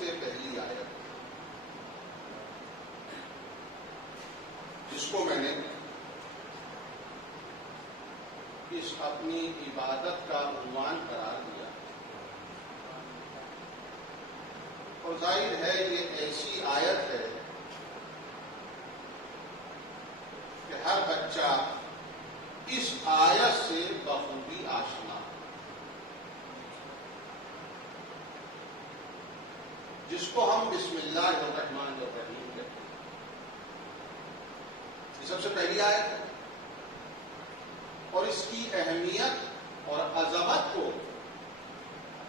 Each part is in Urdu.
سے پہلی آیت جس کو میں نے اس اپنی عبادت کا عنوان قرار دیا، اور ظاہر ہے یہ ایسی آیت ہے کہ ہر بچہ اس آیت سے بخوبی آشنا، جس کو ہم بسم اللہ الرحمن الرحیم کہتے ہیں۔ یہ سب سے پہلی آیت ہے، اور اس کی اہمیت اور عظمت کو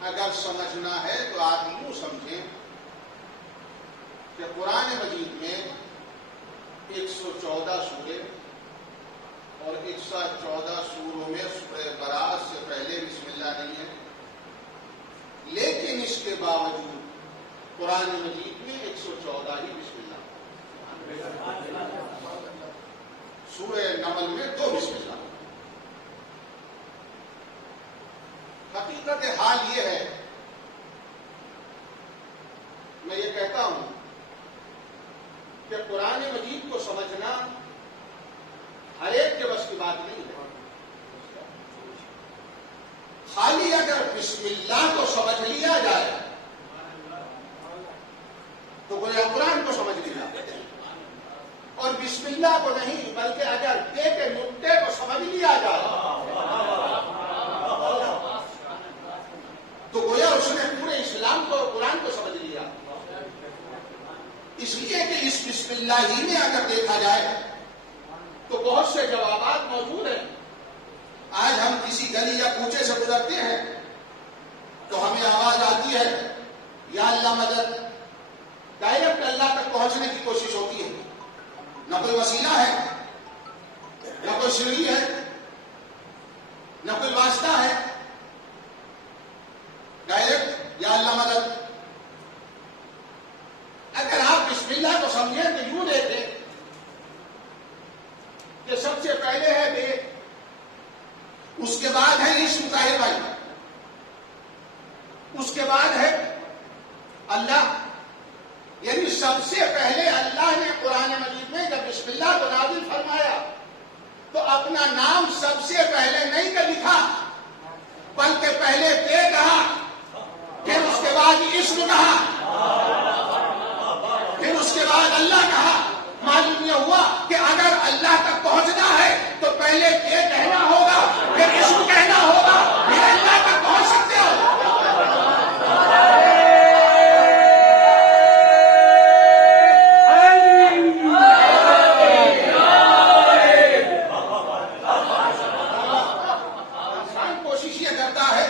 اگر سمجھنا ہے تو آپ یوں سمجھیں کہ قرآن مجید میں 114 سورے اور 114 سوروں میں سورہ براءت سے پہلے بسم اللہ نہیں ہے، لیکن اس کے باوجود قرآن مجید میں 114 ہی بسم اللہ، سورہ نمل میں 2 بسم اللہ۔ حقیقت حال یہ ہے، میں یہ کہتا ہوں کہ قرآن مجید کو سمجھنا ہر ایک کے بس کی بات نہیں ہے۔ خالی اگر بسم اللہ کو سمجھ لیا جائے تو گویا قرآن کو سمجھ لیا، اور بسم اللہ کو نہیں بلکہ اگر دے کے نقطے کو سمجھ لیا جائے تو گویا اس نے پورے اسلام کو اور قرآن کو سمجھ لیا۔ اس لیے کہ اس بسم اللہ ہی میں اگر دیکھا جائے تو بہت سے جوابات موجود ہیں۔ آج ہم کسی گلی یا کوچے سے گزرتے ہیں تو ہمیں آواز آتی ہے یا اللہ مدد، ڈائریکٹ اللہ تک پہنچنے کی کوشش ہوتی ہے، نہ کوئی وسیلہ ہے، نہ کوئی سیڑھی ہے، نہ کوئی واسطہ ہے، ڈائریکٹ یا اللہ مدد۔ اگر آپ بسم اللہ کو سمجھیں تو یوں دیکھیں کہ سب سے پہلے ہے بے، اس کے بعد ہے اسم طاہر بھائی، اس کے بعد ہے اللہ، یعنی سب سے پہلے اللہ نے قرآن مجید میں جب بسم اللہ کو نازل فرمایا تو اپنا نام سب سے پہلے نہیں کہ لکھا، بلکہ پہلے بے کہا، پھر اس کے بعد اسم کہا، پھر اس کے بعد اللہ کہا۔ معلوم یہ ہوا کہ اگر اللہ تک پہنچنا ہے تو پہلے بے کہنا ہوگا، پھر اسم کہنا ہوگا، پھر اللہ تک پہنچ سکتے ہو۔ انسان کوشش یہ کرتا ہے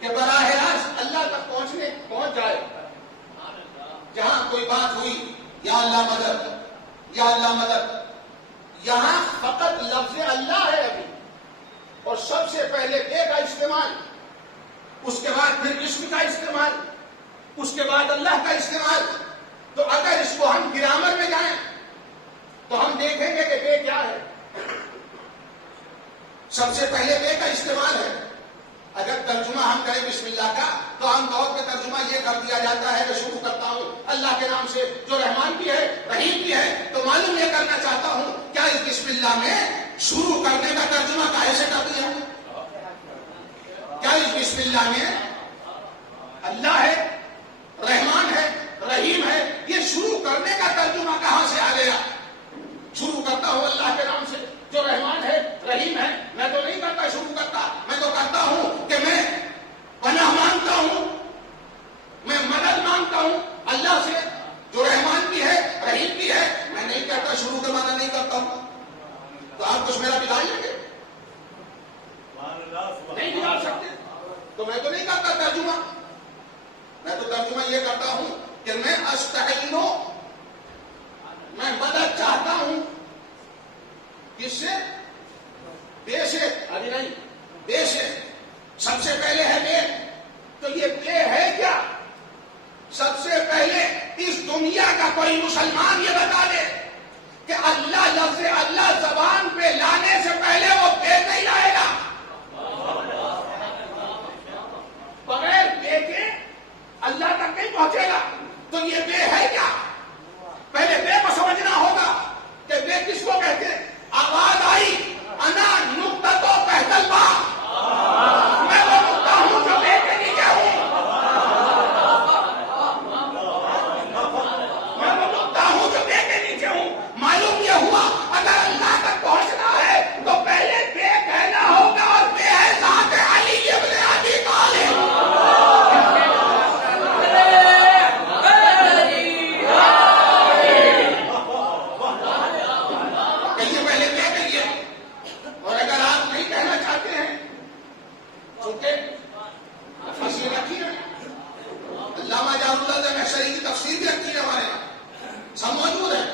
کہ براہ راست اللہ تک پہنچ جائے۔ جہاں کوئی بات ہوئی یا اللہ مدد، یا اللہ مدد، یہاں فقط لفظ اللہ ہے ابھی، اور سب سے پہلے بے کا استعمال، اس کے بعد پھر اسم کا استعمال، اس کے بعد اللہ کا استعمال۔ تو اگر اس کو ہم گرامر میں جائیں تو ہم دیکھیں گے کہ بے کیا ہے۔ سب سے پہلے بے کا استعمال ہے۔ اگر ترجمہ ہم کریں بسم اللہ کا تو عام طور پہ ترجمہ یہ کر دیا جاتا ہے کہ شروع کرتا ہوں اللہ کے نام سے جو رحمان بھی ہے رحیم بھی ہے۔ تو معلوم یہ کرنا چاہتا ہوں کیا اس بسم اللہ میں شروع کرنے کا ترجمہ کہے سے کر دیا؟ کیا اس بسم اللہ میں اللہ ہے، رحمان ہے، رحیم ہے، یہ شروع کرنے کا ترجمہ کہاں سے آ گیا؟ شروع کرتا ہوں اللہ کے نام سے جو رحمان ہے رحیم ہے، میں تو نہیں کرتا شروع کرتا، میں تو کرتا ہوں کہ میں پناہ مانگتا ہوں، میں مدد مانگتا ہوں اللہ سے جو رحمان بھی ہے رحیم بھی ہے۔ میں نہیں کہتا شروع کے معنی نہیں کرتا ہوں۔ تو آپ کچھ میرا بگاڑ لیں گے؟ نہیں بگاڑ سکتے۔ تو میں تو نہیں کرتا ترجمہ، میں تو ترجمہ یہ کرتا ہوں کہ میں استعینو، میں مدد چاہتا ہوں، کس سے؟ بے سے، ابھی نہیں، بے سے۔ سب سے پہلے ہے بے، تو یہ بے ہے کیا؟ سب سے پہلے اس دنیا کا کوئی مسلمان یہ بتا دے کہ اللہ لفظ اللہ زبان پہ لانے سے پہلے وہ بے نہیں لائے گا۔ بغیر بے کے اللہ تک نہیں پہنچے تو یہ بے ہے کیا؟ پہلے بے کو سمجھنا ہوگا کہ بے کس کو کہتے ہیں. آواز آئی انا نقطہ تو پہتل با، میں وہ نقطہ ہوں جو بے کے نیچے ہوں، میں وہ نقطہ ہوں جو بے کے نیچے ہوں. معلوم یہ ہوا اگر اللہ تک پہنچنا ہے تو پہلے بے کہنا ہوگا، اور بے ہے ذات علی ابن ابی طالب. کہیے پہلے بے کہیے. اور اگر آپ نہیں کہنا چاہتے ہیں چونکہ تفسیر رکھی ہے، علامہ جعفر اللہ محشری کی تفسیر بھی رکھی ہے ہمارے یہاں، سب موجود ہے.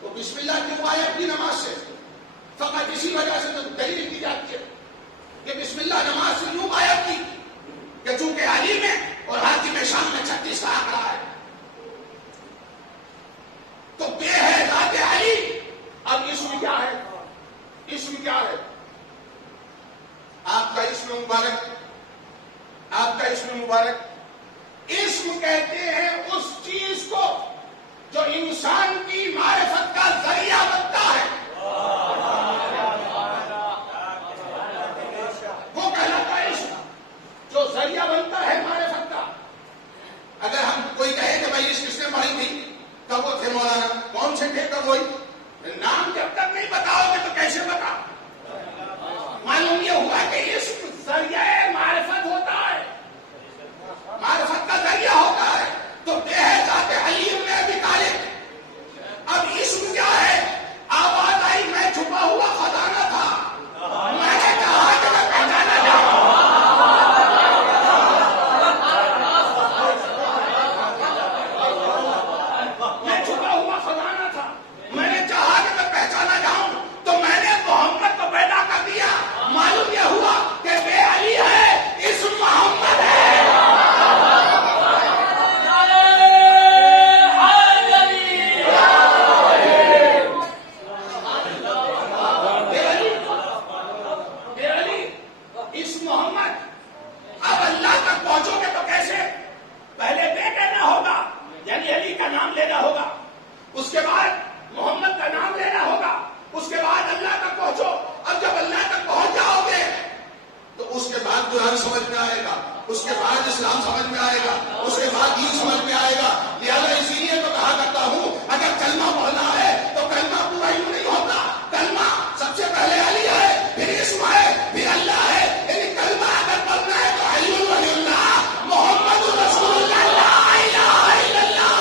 تو بسم اللہ کیوں آیت کی نماز سے؟ فقط اسی وجہ سے تو دلیل دی جاتی ہے کہ بسم اللہ نماز سے یوں آیت کی کہ چونکہ علی میں اور حاکم شام میں 36 کا آنکڑا ہے، تو بے ہے ذات علی. اب اسم کیا ہے؟ اسم کیا ہے؟ آپ کا اسم مبارک، آپ کا اسم مبارک. اسم کہتے ہیں اس چیز کو جو انسان کی معرفت کا ذریعہ بنتا ہے، وہ کہلاتا ہے اسم، جو ذریعہ بنتا ہے معرفت کا. اگر ہم کوئی کہے کہ بھائی اس کس نے پڑھی تھی، کب وہ تھے مولانا، کون سے تھے، کب وہی، نام جب تک نہیں بتاؤ گے تو کیسے بتا. معلوم یہ ہوا کہ اسم ذریعہ معرفت ہوتا ہے، معرفت کا ذریعہ ہوتا ہے. تو بے ہے ذات علی ابن ابی طالب. اب اسم کیا ہے؟ آواز آئی میں چھپا ہوا خزانہ تھا، میں نے کہا کہ میں پہچانا جاؤں. میں چھپا ہوا خزانہ تھا، میں نے چاہا کہ میں پہچانا جاؤں، تو میں نے محمد کو پیدا کر دیا. معلوم یہ ہوا کہ بے علی ہے، اسم محمد ہے. اس کے بعد محمد کا نام لینا ہوگا، اس کے بعد اللہ تک پہنچو. اب جب اللہ تک پہنچ جاؤ گے تو اس کے بعد قرآن سمجھ میں آئے گا، اس کے بعد اسلام سمجھ میں آئے گا، اس کے بعد دین سمجھ میں آئے گا. لہٰذا اسی لیے تو کہا کرتا ہوں اگر کلمہ پڑھنا ہے تو کلمہ پورا یوں نہیں ہوتا. کلمہ سب سے پہلے علی ہے، پھر اسم ہے، پھر اللہ ہے. یعنی کلمہ اگر پڑھنا ہے تو علی ولی اللہ محمد رسول اللہ لا الہ الا اللہ.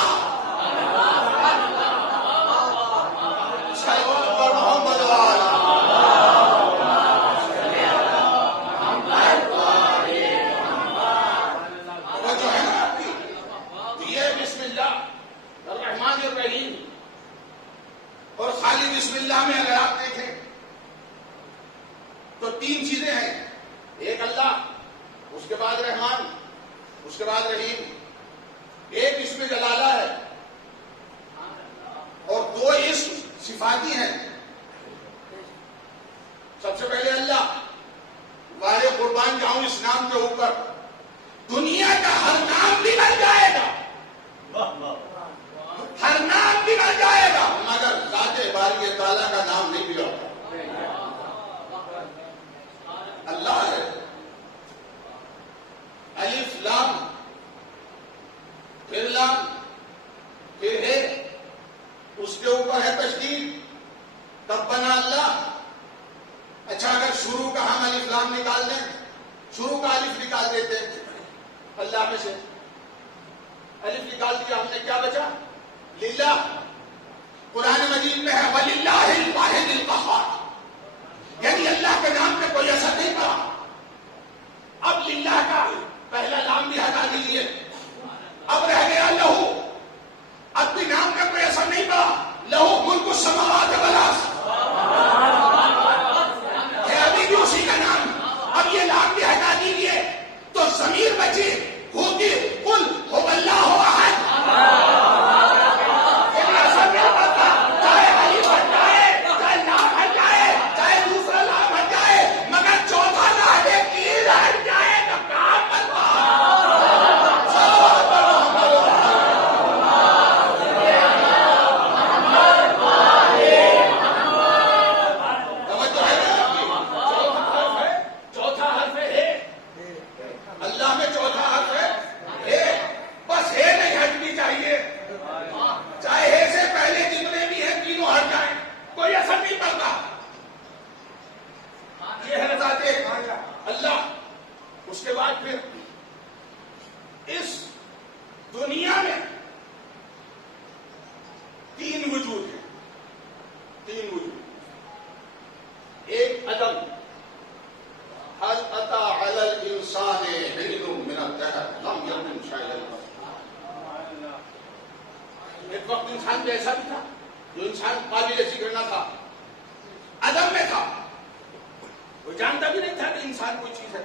اور خالی بسم اللہ میں اگر آپ دیکھیں تو 3 چیزیں ہیں. ایک اللہ، اس کے بعد رحمان، اس کے بعد رحیم. ایک اسم جلالہ ہے اور 2 اسم صفاتی ہیں. سب سے پہلے اللہ. وارے قربان جاؤں اس نام کے اوپر، دنیا کا ہر نام بگڑ جائے گا، ہر نام بگڑ جائے گا، مگر ذات باری تعالیٰ کا نام نہیں بگڑتا. اللہ ہے. الف لام، پھر لام، پھر ہے، اس کے اوپر ہے تشدید، تب بنا اللہ. اچھا اگر شروع کا ہم الف لام نکال دیں، شروع کا الف نکال دیتے ہیں اللہ میں سے، الف نکال دیا ہم نے، کیا بچا؟ للہ. قرآن مجید میں ہے وَلِلَّهِ الْوَاحِدِ الْقَهَّارِ، یعنی اللہ کے نام پہ کوئی اثر نہیں پڑا. اب للہ کا پہلا نام بھی ہٹا دیجیے، اب رہ گیا لہو. اب بھی نام کا کوئی اثر نہیں پڑا. لہو ملک السماوات والارض ہے ابھی بھی اسی کا نام. اب یہ نام بھی ہٹا دیجیے تو ضمیر بچی ہوگی قل هو اللہ احد. میں تین وجود ہیں، تین وجود. ایک عدم، هل اتى على الانسان حين من الدهر لم يكن شيئا مذكورا. ایک وقت انسان بھی ایسا بھی تھا جو انسان قابل ذکر نہ تھا، عدم میں تھا، وہ جانتا بھی نہیں تھا کہ انسان کوئی چیز ہے.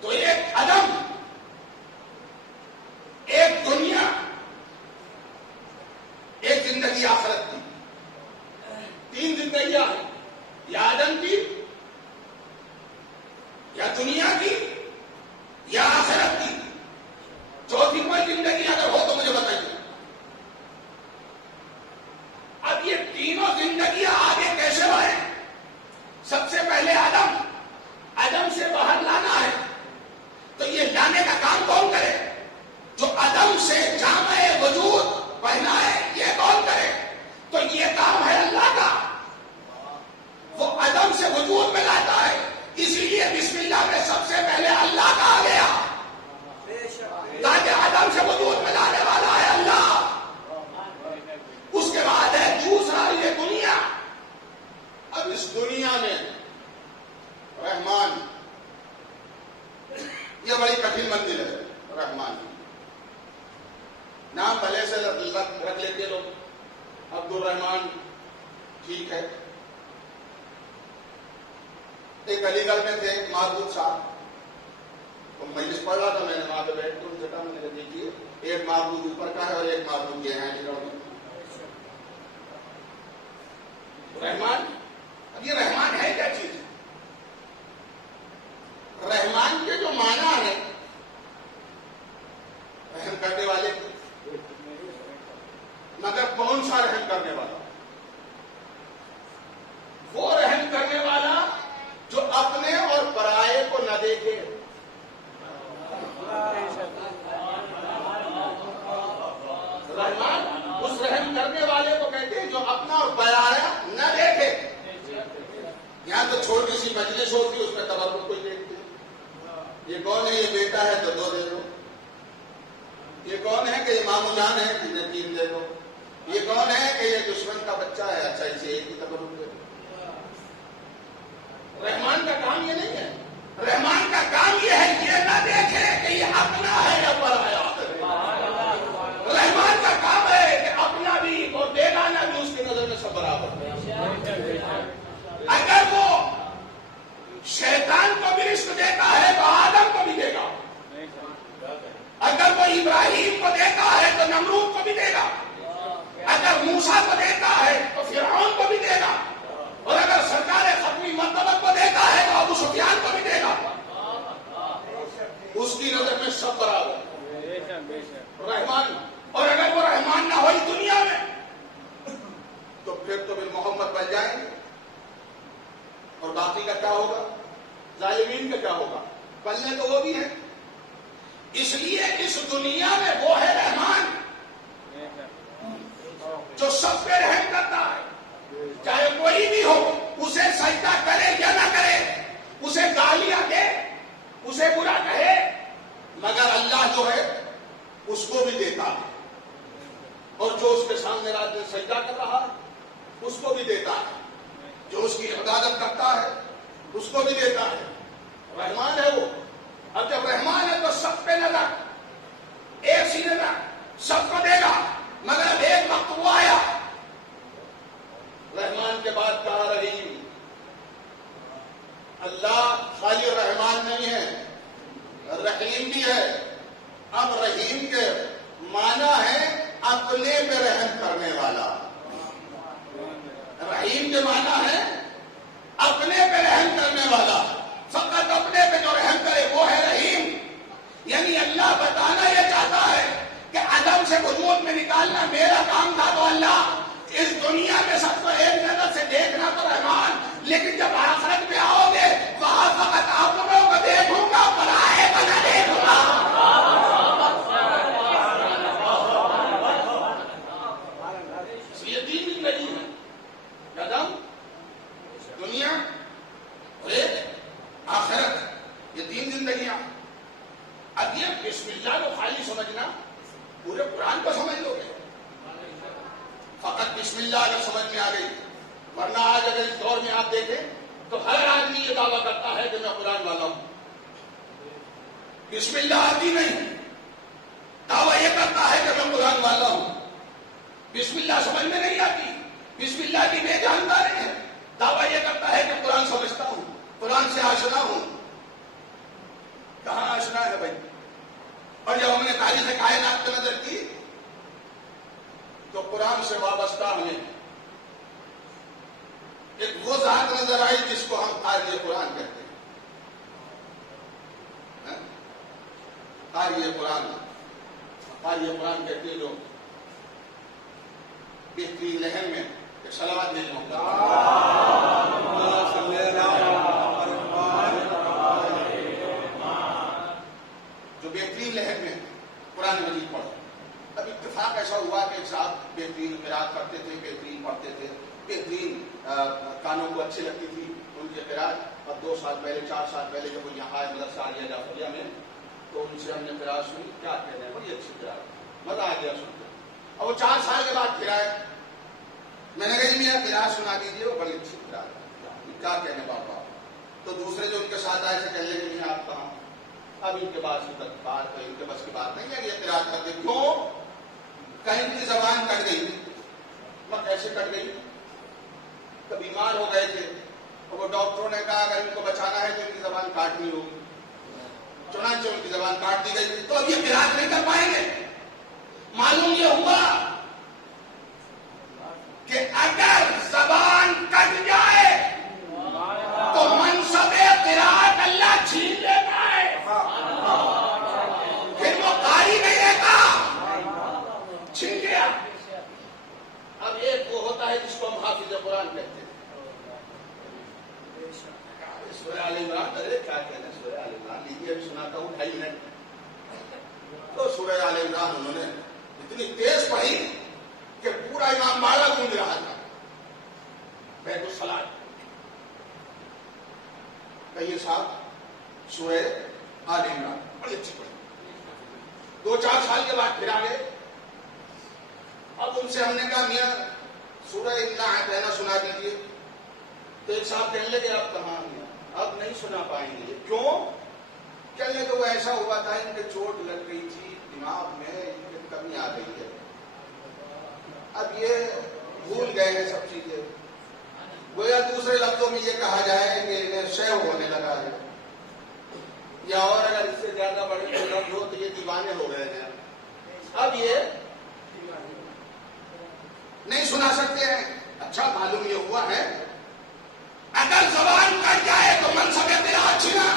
تو ایک عدم، ایک دنیا، ایک زندگی آخرت کی. تین زندگیاں ہیں، یا آدم کی، یا دنیا کی، یا آخرت کی. چوتھی کوئی زندگی اگر ہو تو مجھے بتائیے. اب یہ تینوں زندگیاں آگے کیسے بڑھیں؟ سب سے پہلے آدم سے باہر لانا ہے. تو یہ لانے کا کام کون کرے؟ جو آدم سے جامع وجود پہنا ہے، یہ کون کرے؟ تو یہ کام ہے اللہ کا. وہ آدم سے وجود میں لاتا ہے، اسی لیے بسم اللہ میں سب سے پہلے اللہ کا آ گیا، تاکہ آدم سے وجود میں لانے والا ہے اللہ. اس کے بعد ہے دوسرا یہ دنیا. اب اس دنیا میں رحمان، یہ بڑی کٹھن منزل ہے. رحمان نام بھلے سے رکھ لیتے لوگ، عبد الرحمان ٹھیک ہے. ایک علی گڑھ میں تھے معبود صاحب، تو مجلس پڑھ رہا تھا، میں نے وہاں پہ بیٹھ کر جگہ میں نے دیکھیے ایک معبود اوپر کا ہے اور ایک معبود یہ ہے علی گڑھ میں. رحمان، اب یہ رحمان ہے کیا چیز؟ رحمان کے جو معنی ہے رحم کرنے والے، مگر کون سا رحم کرنے والا؟ وہ رحم کرنے والا جو اپنے اور پرائے کو نہ دیکھے. رحمان اس رحم کرنے والے کو کہتے ہیں جو اپنا اور پرایا نہ دیکھے. یہاں تو چھوٹی سی مجلس ہوتی ہے، اس میں تبرک کوئی دیکھتے. یہ کون ہے؟ یہ بیٹا ہے تو 2 دے دو. یہ کون ہے کہ یہ مامو جان ہے، جنہیں 3 دے دو. یہ کون ہے کہ یہ دشمن کا بچہ ہے، اچھا اسے ایک ہی تبرک دے دو. رحمان کا کام یہ نہیں ہے. رحمان کا کام یہ ہے یہ نہ دیکھے کہ یہ اپنا ہے یا پرایا. رحمان کا کام ہے کہ اپنا بھی اور بیگانہ بھی اس کی نظر میں سب برابر ہے. اگر وہ شیطان کو بھی رزق دیتا ہے تو آدم کو بھی دے گا. اگر وہ ابراہیم کو دیتا ہے تو نمرود کو بھی دے گا. اگر موسیٰ کو دیتا ہے تو فرعون کو بھی دے گا. اور اگر سرکار ختمی مرتبہ کو دیتا ہے تو ابو سفیان کو بھی دے گا. اس کی نظر میں سب برابر رحمان. اور اگر وہ رحمان نہ ہوئی دنیا میں تو پھر تو بھی محمد بن جائیں گے، اور باقی کا کیا ہوگا؟ ظالمین کا کیا ہوگا؟ پلنے تو وہ بھی ہے. اس لیے اس دنیا میں وہ ہے رحمان جو سب پہ رحم کرتا ہے، چاہے کوئی بھی ہو، اسے سجدہ کرے یا نہ کرے، اسے گالیاں دے، اسے برا کہے، مگر اللہ جو ہے اس کو بھی دیتا ہے. اور جو اس کے سامنے رات میں سجدہ کر رہا ہے اس کو بھی دیتا ہے. جو اس کی عبادت کرتا ہے اس کو بھی دیتا ہے. رحمان ہے وہ. اب جب رحمان ہے تو سب پہ نظر، ایک سی نظر سب کو دے گا. مگر اب ایک وقت وہ آیا، رحمان کے بعد کہا رحیم. اللہ خالی رحمان نہیں ہے، رحیم بھی ہے. اب رحیم کے معنی ہے اپنے پہ رحم کرنے والا. رحیم کے معنی ہے اپنے پہ رحم کرنے والا. فقط اپنے پہ جو رحم کرے وہ ہے رحیم. یعنی اللہ بتانا یہ چاہتا ہے کہ عدم سے وجود میں نکالنا میرا کام تھا، تو اللہ اس دنیا میں سب کو ایک نظر سے دیکھنا تو رحمان، لیکن جب آخرت میں آؤ گے وہاں فقط آپ لوگوں کو دیکھوں گا، پرائے کو نہ دیکھوں گا. یہ 3 زندگی ہے، عدم، دنیا اور ایک آخرت. یہ 3 زندگیاں. اب یہ بسم اللہ کو خالی سمجھنا پورے قرآن کو سمجھ لو گے فقط بسم اللہ اگر سمجھ میں آ گئی. ورنہ آج اگر اس دور میں آپ دیکھیں تو ہر آدمی یہ دعویٰ کرتا ہے کہ میں قرآن والا ہوں. بسم اللہ آتی نہیں, دعویٰ یہ کرتا ہے کہ میں قرآن والا ہوں. بسم اللہ سمجھ میں نہیں آتی, بسم اللہ کی بے جانکاری ہے, دعویٰ یہ کرتا ہے کہ قرآن سمجھتا ہوں, قرآن سے آشنا ہوں. کہاں آشنا ہے بھائی؟ اور جب ہم نے تاریخ کائنات کی نظر کی تو قرآن سے وابستہ ہمیں ایک وہ ذات نظر آئی جس کو ہم قاری قرآن کہتے ہیں. قاری قرآن کہتے ہیں جو بہترین لہن میں ایک صلوات دے جو بہترین لہن میں قرآن مجید پڑھتے. اب اتفاق ایسا ہوا کہ ایک صاحب بہترین قرات کرتے تھے, بہترین پڑھتے تھے, بہترین کانوں کو اچھی لگتی تھی ان کی قرات. اب 2 سال پہلے 4 سال پہلے جب وہ یہاں آئے مدرسہ عالیہ جعفریہ میں تو ان سے ہم نے قرات سنی. کیا کہہ رہے ہیں, بڑی اچھی قرات, مزہ آ گیا سن کے. اور وہ 4 سال کے بعد پھر آئے, میں نے کہا میرا قرات سنا دیجیے, وہ بڑی اچھی قرات. کیا کہنے پاپا. تو دوسرے جو ان کے ساتھ آئے تھے کہنے لگے نہیں آپ کہاں, اب ان کے پاس ان کے بس کی بات نہیں ہے یہ قرات کرتے. کیوں؟ کہیں کی زبان کٹ گئی. وہ کیسے کٹ گئی؟ تو بیمار ہو گئے تھے اور وہ ڈاکٹروں نے کہا اگر ان کو بچانا ہے تو ان کی زبان کاٹنی ہوگی. چنانچہ ان کی زبان کاٹ دی گئی. تو اب یہ قرات نہیں کر پائیں گے. معلوم یہ ہوا کہ اگر زبان کٹ جائے تو منصب قرات اللہ چھین لیتا ہے, پھر وہ قاری نہیں رہتا, چھین گیا. اب ایک وہ ہوتا ہے جس کو ہم حافظ قرآن کہتے ہیں. سورہ آل عمران, ارے کیا کہنا ہے سورہ آل عمران, لیجیے ابھی سناتا ہوں 2.5 منٹ. تو سورہ آل عمران انہوں نے اتنی تیز پڑھی کہ پورا امام باڑہ گونج رہا تھا. بیت الصلاۃ کہیے صاحب سورہ آل عمران بڑی اچھی پڑھی. 2-4 سال کے بعد پھر آگے. اب ان سے ہم نے کہا میاں سورہ انا اعطینہ سنا دیجیے. تو ایک صاحب کہنے لگے اب کہاں گیا, اب نہیں سنا پائیں گے. کیوں؟ کہنے لگے وہ ایسا ہوا تھا ان کے چوٹ لگ گئی تھی دماغ میں, ان کی کمی آ گئی ہے, اب یہ بھول گئے ہیں سب چیزیں. گویا دوسرے لفظوں میں یہ کہا جائے کہ انہیں شے ہونے لگا ہے, یا اور اگر اس سے زیادہ بڑے لفظ ہو تو یہ دیوانے ہو گئے ہیں. اب یہ نہیں سنا سکتے ہیں. اچھا معلوم یہ ہوا ہے اگر زبان کٹ جائے تو منصب قرات چھینا,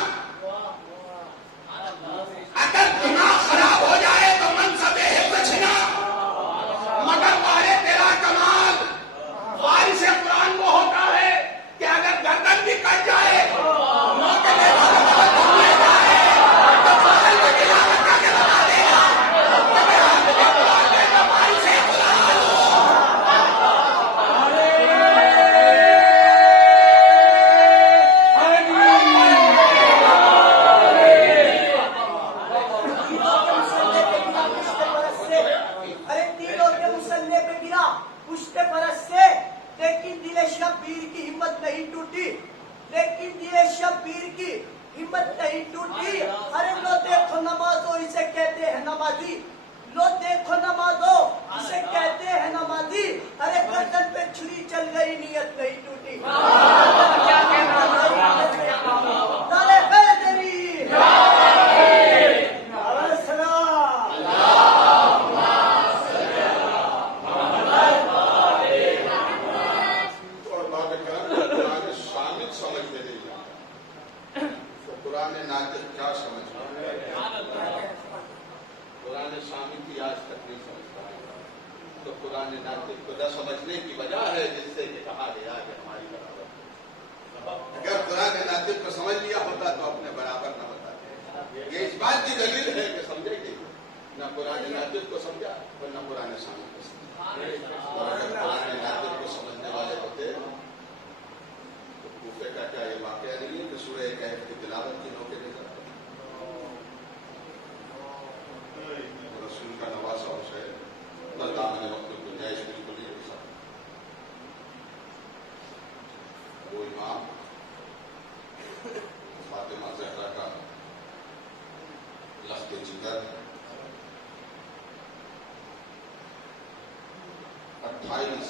اگر دماغ خراب ہو جائے تو منصب حفظ چھینا. مگر بارے تیرا کمال وارث قرآن وہ ہوتا ہے کہ اگر گردن بھی کٹ جائے موقع کے بعد لے جائے تو فائل میں تلاوت کر کے بتا دے گا کہ میں حافظ قرآن کا وارث قرآن ہوں. ارے لو دیکھو نمازو اسے کہتے ہیں نمازی, لو دیکھو نمازو اسے کہتے ہیں نمازی. ارے گردن پہ چھری چل گئی نیت نہیں ٹوٹی. سمجھنے کی وجہ ہے جس سے یہ کہا گیا کہ ہماری برابر. اگر قرآن ناطق کو سمجھ لیا ہوتا تو اپنے برابر نہ بتاتے. یہ اس بات کی دلیل ہے کہ سمجھے کہ نہ قرآن ناطق کو سمجھا اور نہ قرآن سامع کو سمجھا. اور اگر قرآن ناطق کو سمجھنے والے ہوتے تو کوفے کا کیا یہ واقعہ نہیں ہے کہ سورہ کہف کی تلاوت کی موقع دے سکتا. رسول کا نواسا حسین 28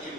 3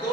2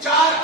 4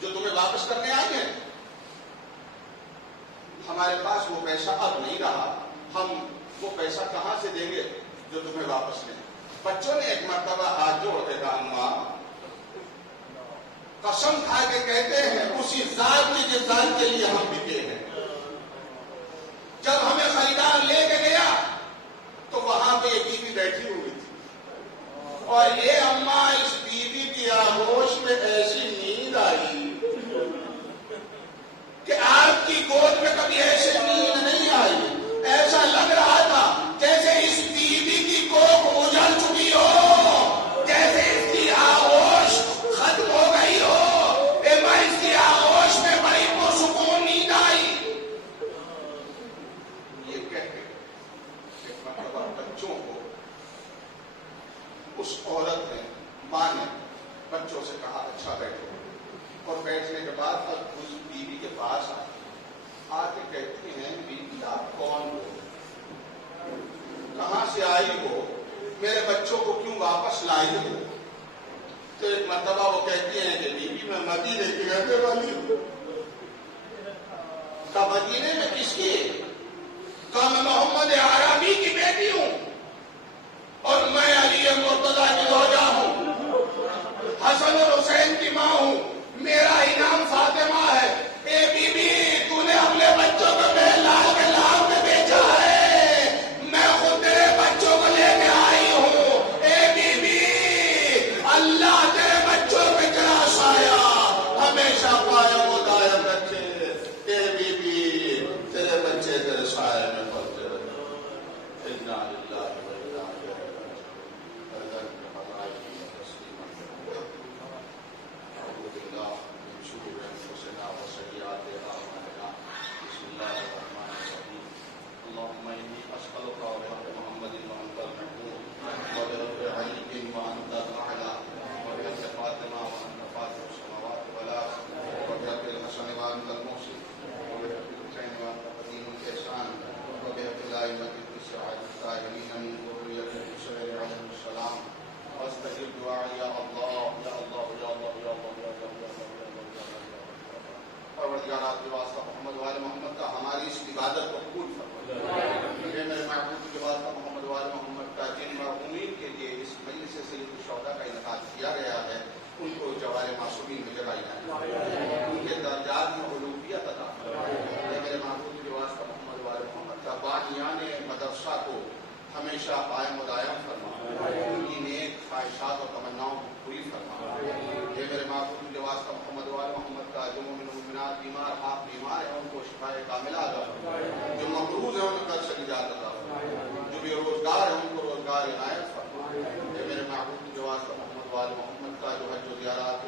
جو تمہیں واپس کرنے آئیں گے. ہمارے پاس وہ پیسہ اب نہیں رہا, ہم وہ پیسہ کہاں سے دیں گے جو تمہیں واپس لیں. بچوں نے ایک مرتبہ ہاتھ جوڑ کے کہا اماں قسم کھا کے کہتے ہیں اسی ذات کی جس ذات کے لیے ہم بکے ہیں. جب ہمیں خریدار لے کے گیا تو وہاں پہ ایک بیوی بیٹھی ہوئی تھی اور یہ اماں اس بیوی کی آغوش میں ایسی نیند آئی کہ آپ کی گود میں کبھی ایسے نیند نہیں آئی. ایسا لگ رہا تھا جیسے اس بیوی کی کوکھ اجڑ چکی ہو, جیسے اس کی آغوش ختم ہو گئی ہو. اس کی آغوش میں بڑی پرسکون نیند آئی. یہ کہہ کے ایک مرتبہ بچوں کو اس عورت نے, ماں نے بچوں سے کہا اچھا بیٹھو, اور بیٹھنے کے بعد اب اس بیوی کے پاس آ کے کہتی ہیں بیوی آپ کون ہو, کہاں سے آئی ہو, میرے بچوں کو کیوں واپس لائی ہو. تو ایک مرتبہ وہ کہتی ہیں کہ بیوی میں مدینے کی رہنے والی ہوں. کہا مدینے میں کس کی؟ کہا میں محمد عربی کی بیٹی ہوں اور میں علی مرتضیٰ کی زوجہ ہوں, حسن اور حسین کی ماں ہوں, میرا انعام فاطمہ ہے. اے بی بی تو نے اپنے بچوں کو میرے لال کے لال میں بیچا ہے, میں خود تیرے بچوں کو لے کے آئی ہوں. اے بی بی اللہ تیرے بچوں پہ تیرا سایہ ہمیشہ قائم و دائم رکھے. اے بی بی تیرے بچے تیرے سایہ میں پلتے رہے. انا للہ و انا الیہ راجعون. اعوذ باللہ من شرور انفسنا وسیئات اعمالنا. بسم اللہ الرحمن الرحیم. اللهم انی اسألک بحق محمد وانت المحمود وبحق علی وانت الاعلی وبحق فاطمہ وانت فاطر السماوات والارض وبحق الحسن وانت المحسن وبحق الحسین وانت قدیم الاحسان وبحق الائمة التسعة الطاهرین من ذریة الحسین علیہ السلام واستجب دعائی یا اللہ یا اللہ یا اللہ یا اللہ یا اللہ یا اللہ. پروردگار کے واسطہ محمد وآل محمد کا ہماری اس عبادت کو قبول فرما. میرے معبود کے واسطہ محمد وآل محمد کا جن مرحومین کے لیے اس مجلس سید الشہداء کا انعقاد کیا گیا ہے ان کو جوار معصومین میں جگہ جائے, ان کے درجات میں علویت عطا فرما. میرے معبود کے واسطہ محمد وآل محمد کا بانیان مدرسہ کو ہمیشہ قائم و دائم فرما, ان کی نیک خواہشات اور تمناؤں کو پوری فرما. یہ میرے معبود کے واسطہ محمد وآل محمد کا جو مومن مومنات بیمار آپ بیمار ہیں ان کو شفاء کاملہ عطا فرما, جو مقروض ہیں ان کا نجات عطا فرما, جو بے روزگار ہیں ان کو روزگار عنایت فرما. یہ میرے معبود کے واسطہ محمد وآل محمد کا جو حج و زیارات